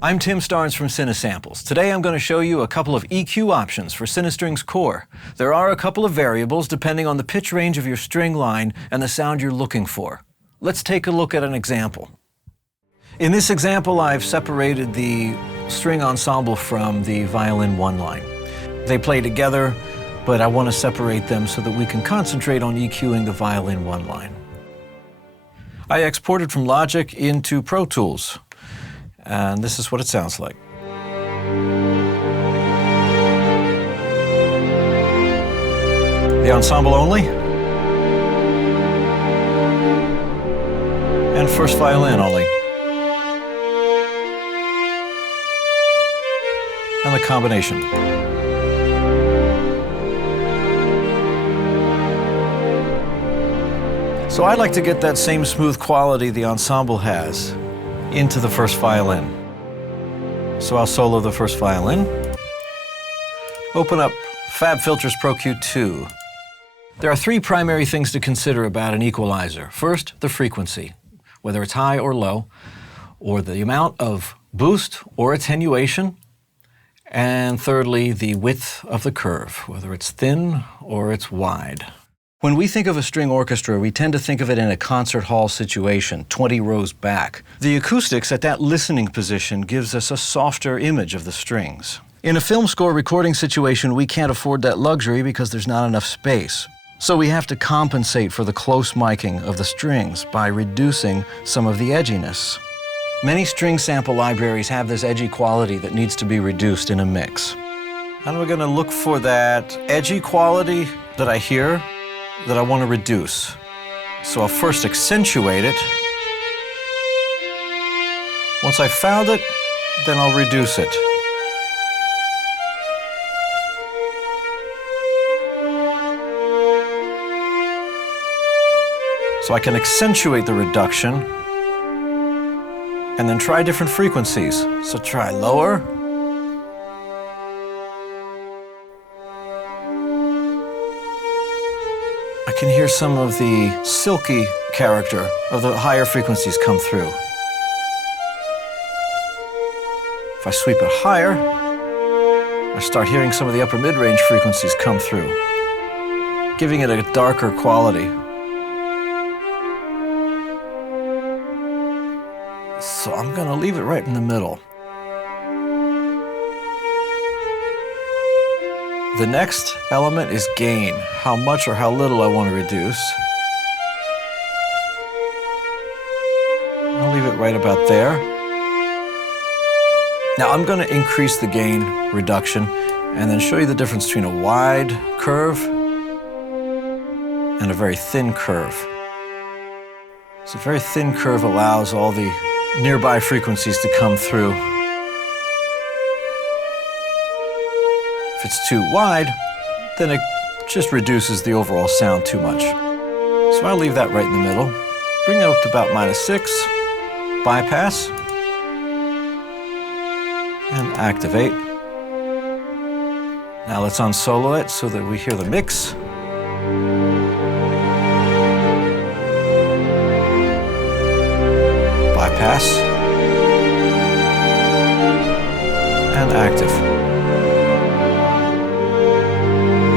I'm Tim Starnes from Cinesamples. Today I'm going to show you a couple of EQ options for Cinestring's core. There are a couple of variables depending on the pitch range of your string line and the sound you're looking for. Let's take a look at an example. In this example, I've separated the string ensemble from the violin one line. They play together, but I want to separate them so that we can concentrate on EQing the violin one line. I exported from Logic into Pro Tools. And this is what it sounds like. The ensemble only. And first violin only. And the combination. So I like to get that same smooth quality the ensemble has into the first violin. So I'll solo the first violin. Open up FabFilter's Pro Q2. There are three primary things to consider about an equalizer. First, the frequency, whether it's high or low, or the amount of boost or attenuation. And thirdly, the width of the curve, whether it's thin or it's wide. When we think of a string orchestra, we tend to think of it in a concert hall situation, 20 rows back. The acoustics at that listening position gives us a softer image of the strings. In a film score recording situation, we can't afford that luxury because there's not enough space. So we have to compensate for the close miking of the strings by reducing some of the edginess. Many string sample libraries have this edgy quality that needs to be reduced in a mix. And we're going to look for that edgy quality that I hear that I want to reduce. So I'll first accentuate it. Once I've found it, then I'll reduce it. So I can accentuate the reduction and then try different frequencies. So try lower. I can hear some of the silky character of the higher frequencies come through. If I sweep it higher, I start hearing some of the upper mid-range frequencies come through, giving it a darker quality. So I'm going to leave it right in the middle. The next element is gain, how much or how little I want to reduce. I'll leave it right about there. Now I'm going to increase the gain reduction and then show you the difference between a wide curve and a very thin curve. So a very thin curve allows all the nearby frequencies to come through. If it's too wide, then it just reduces the overall sound too much. So I'll leave that right in the middle. Bring it up to about -6, bypass, and activate. Now let's unsolo it so that we hear the mix. Bypass, and active.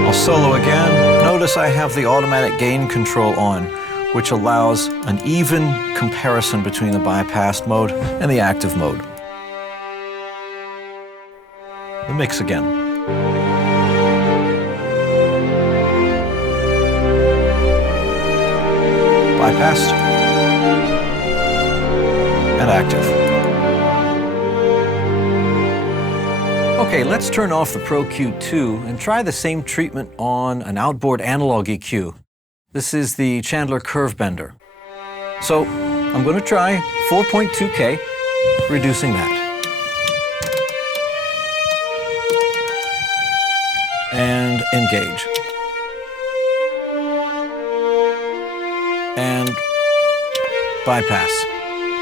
I'll solo again. Notice I have the automatic gain control on, which allows an even comparison between the bypass mode and the active mode. The mix again. Bypassed and active. Okay, let's turn off the Pro Q2 and try the same treatment on an outboard analog EQ. This is the Chandler Curve Bender. So I'm going to try 4.2K, reducing that. And engage. And bypass.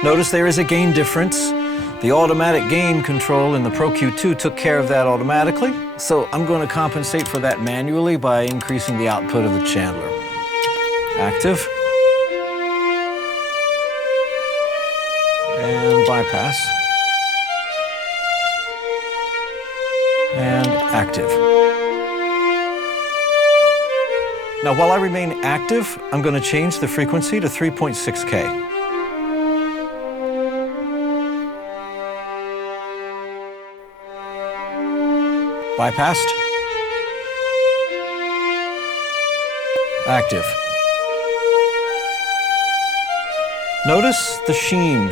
Notice there is a gain difference. The automatic gain control in the Pro Q2 took care of that automatically, so I'm going to compensate for that manually by increasing the output of the Chandler. Active. And bypass. and active. Now, while I remain active, I'm going to change the frequency to 3.6K. Bypassed. Active. Notice the sheen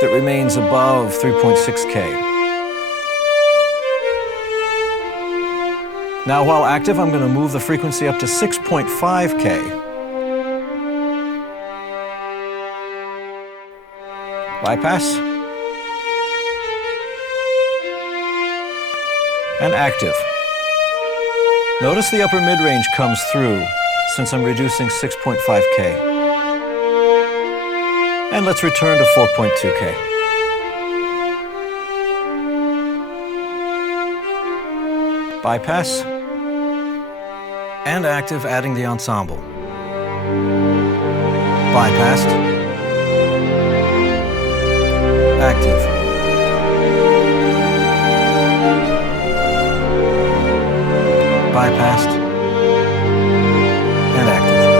that remains above 3.6K. Now, while active, I'm going to move the frequency up to 6.5K. Bypass. And active. Notice the upper mid-range comes through since I'm reducing 6.5K. And let's return to 4.2K. Bypass. And active, adding the ensemble. Bypassed. Active. Bypassed. And active.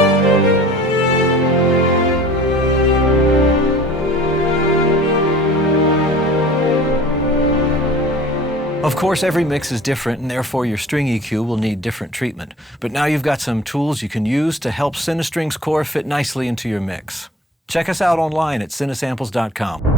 Of course, every mix is different, and therefore your string EQ will need different treatment. But now you've got some tools you can use to help Cinestring's core fit nicely into your mix. Check us out online at cinesamples.com.